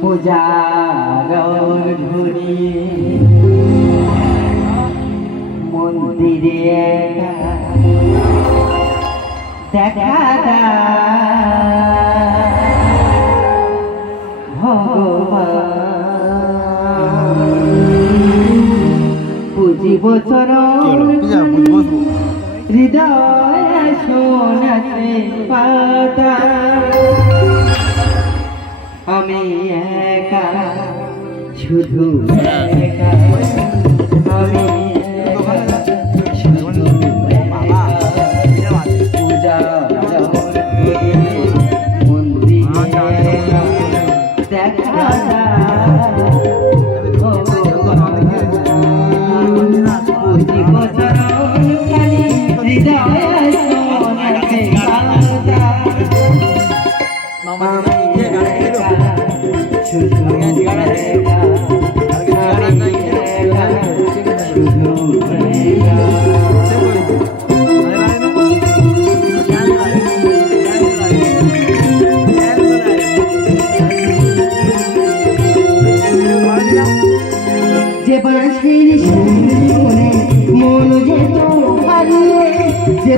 পূজার ঘুরি মন্দিরে দেখা পুজিব চরণ হৃদয় শোনাতে পাতা। আমি একা শুধু একা। আমি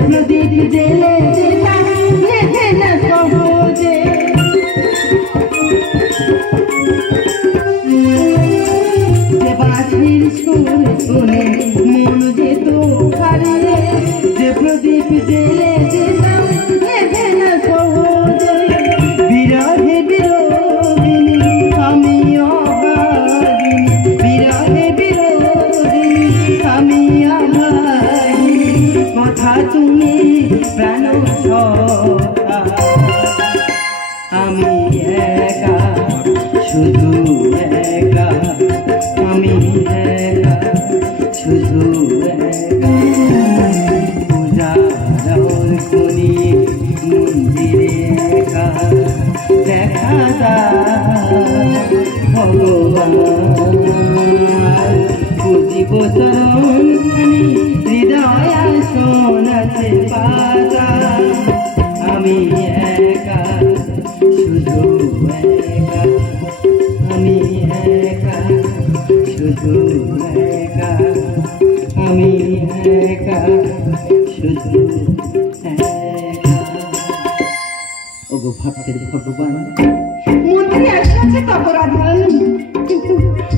যে প্রদীপ জেলে শোনাতে পাতা আমি একা, শুধু একা। আমি একা, শুধু একা। আমি একা, শুধু একা। ওগো ভক্তের ভগবান। মন্দিরে এসেছে অপরাধান কিন্তু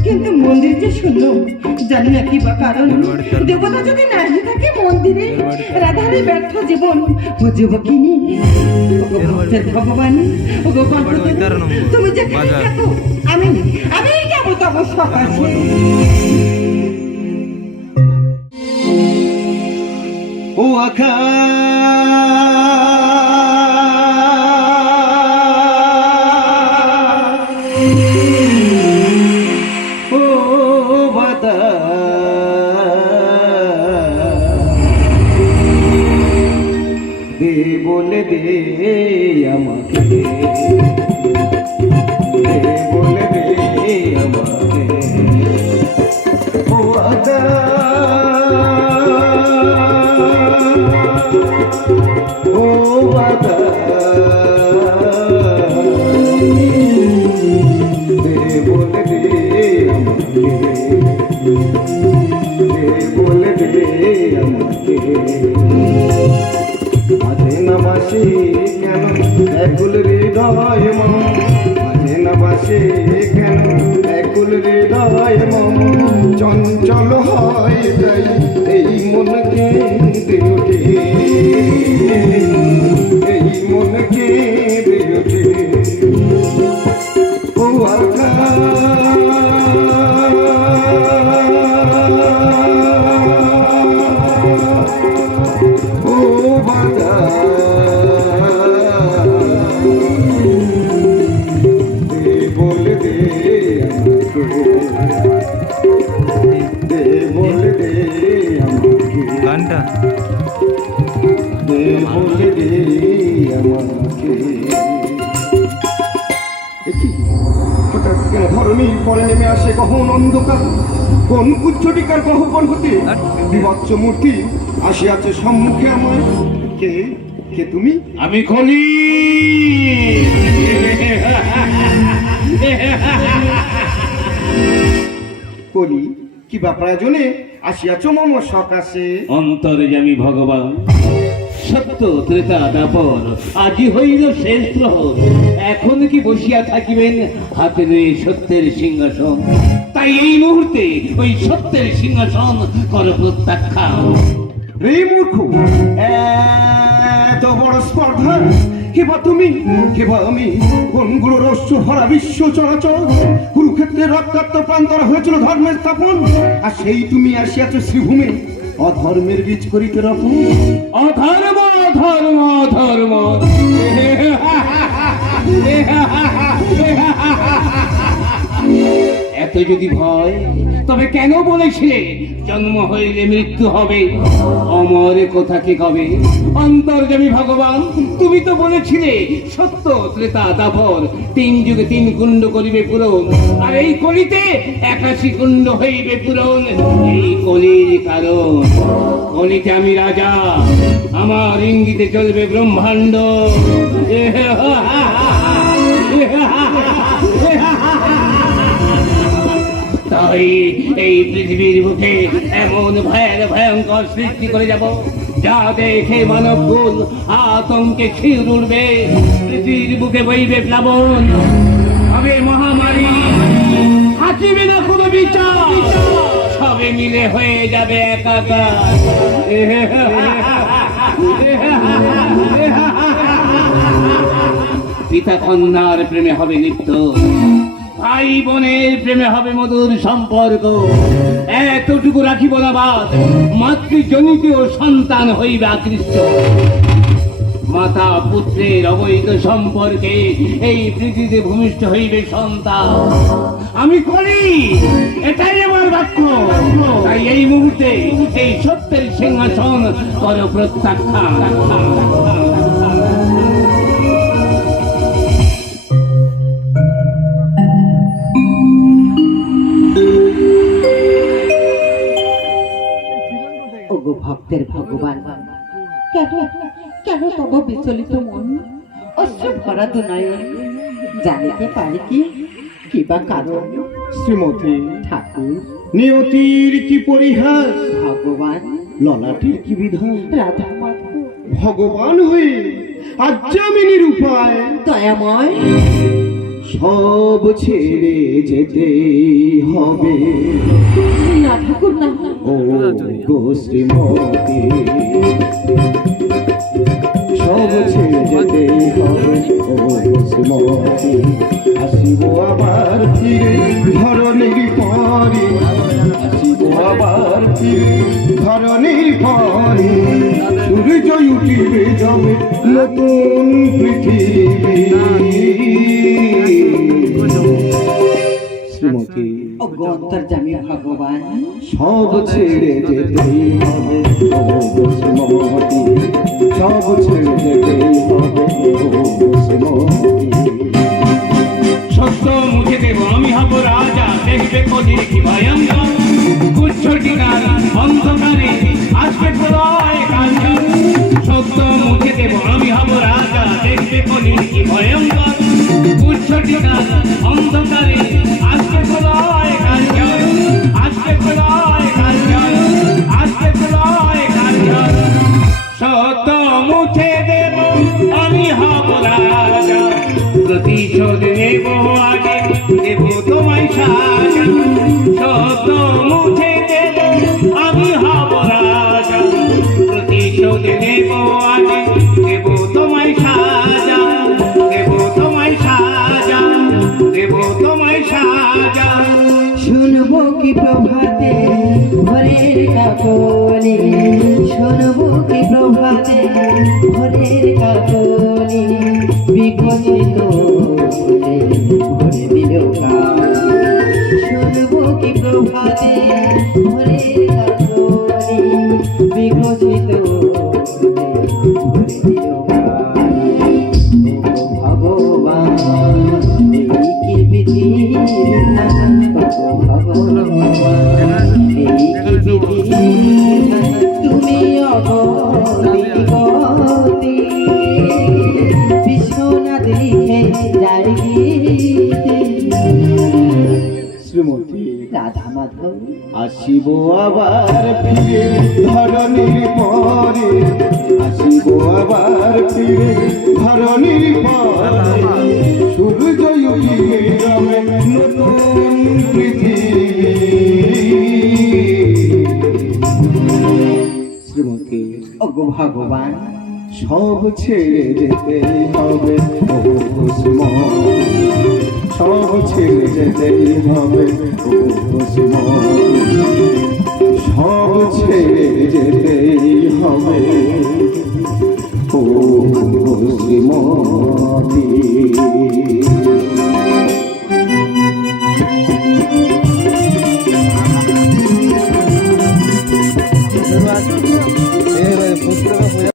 কিন্তু মন্দির যে শূন্য জানি না কি বা কারণ। দেবতা যদি নাহি থাকে মন্দিরে রাধারে ব্যর্থ জীবন বুঝব কি নি? ওগো ভক্তের ভগবান ওগো গণপতি, তুমি যে আমি আমি যাব তব সকাশে। ও আখা দে বলে দে আমাকে। দে বলে দে ও আদা। Thank you. কেন পরে নেমে আসে কখন অন্ধকার। কোন উচ্চটিকার গহ্বন হতে বিভৎস মূর্তি আসিয়াছে সম্মুখে আমার কে? কে তুমি? আমি খলি কলি কিবা প্রয়োজনে আসিয়াছ মম সকাশে? অন্তর্যামী ভগবান। সত্য ত্রেতা দাপর, আজি হইল শেষ প্রহর। এখন কি বসিয়া থাকিবেন? হাতে নিয়ে সত্যের সিংহাসন। তাই এই মুহূর্তে ওই সত্যের সিংহাসন কর প্রত্যাখ্যান। রে মূর্খ, এত বড় স্পর্ধা? কেবা তুমি কেবা আমি কোনগুলো রস্য ভরা বিশ্ব চলাচল। কুরুক্ষেত্রের রক্তাক্ত প্রান্তর হয়েছিল ধর্মের স্থাপন। আর সেই তুমি আসিয়াছ শ্রীভূমে। অধর্মের বীজ করিতে কীরকম অধর্ম অধর্ম অধর্ম। এত যদি ভয়, তবে কেন বলেছিলে জন্ম হইলে মৃত্যু হবে? অমর কথা কি কবে? অন্তর্জমী ভগবান, তুমি তো বলেছিলে, সত্য ত্রেতা দাভর তিন যুগে তিন কুণ্ড করিবে পূরণ, আর এই কলিতে একাশি কুণ্ড হইবে পূরণ। এই কলির কারণ, কলিতে আমি রাজা, আমার ইঙ্গিতে চলবে ব্রহ্মাণ্ড। তাই এই পৃথিবীর বুকে এমন ভয়ের, ভয়ঙ্কর সৃষ্টি করে যাব, যা দেখে মানব ভুল, আতঙ্কে ছিঁড় উঠবে পৃথিবীর বুকে বইবে প্লাবন। হবে মহামারী থাকিবে না কোনো বিচার। সবে মিলে হয়ে যাবে একাকার। পিতা কন্যার প্রেমে হবে লিপ্ত। ভাই বোনের প্রেমে হবে মধুর সম্পর্ক। এতটুকু রাখিব না বাদ মাতৃজনিত সন্তান হইবে আকৃষ্ট। মাতা পুত্রের অবৈধ সম্পর্কে এই পৃথিবীতে ভূমিষ্ঠ হইবে সন্তান। আমি করি, এটাই আমার বাক্য। তাই এই মুহূর্তে এই সত্যের সিংহাসন কর প্রত্যাখ্যান ভক্তের ভগবান। কেন? কেন তব বিচলিত মন? অশ্রু ভরা দুনয়ন। জানিতে পারি কি? কিবা কারণ? শ্রীমতী ঠাকুর। নিয়তির কি পরিহাস। ভগবান। ললাটির কি বিধান? রাধা ভগবান হয়ে আজ্জামিনীর উপায় দয়াময়। সব ছেড়ে যেতে হবে। না ঠাকুর না। ও গো শ্রীমতী সব ছেড়ে হবে ও গো আসিব আবার ফিরে ধরণীর সূর্য উঠিবে যাবে নতুন পৃথিবী। ওগো অন্তর্জামী ভগবান। সব ছেড়ে যেতেই হবে সব ছেড়ে যেতেই হবে ও বসুমতী সত্য মুখে দেব আমি হব রাজা দেখবে কদিন কি ভয়ঙ্কর। কুচ্ছটিকার অন্ধকারে আসবে প্রলয় কাঞ্চন। সত্য মুখে দেব আমি হব রাজা দেখবে কদিন কি ভয়ঙ্কর। কুচ্ছটিকার অন্ধকারে প্রতিশোধ নেব আগে দেব তোমায় সাজা সত্য মুছে দেব আমি হব রাজা। প্রতিশোধ নেব আগে দেব তোমায় সাজা দেব তোমায় সাজা দেব তোমায় সাজা শুনব কি প্রভাতে ভোরের কাকলি। শুনব কি প্রভাতে ভোরের কাকলি বিকশিত ভরে দিল গান। শুনব কি প্রভাতে আসিব আবার ফিরে ধরণীর পরে। আসিব আবার ফিরে ধরণীর পরে। সূর্য উঠিবে রবে নতুন শ্রীমতী ওগো ভগবান, সব ছেড়ে যেতে হবে সব ছেড়ে যেতেই হবে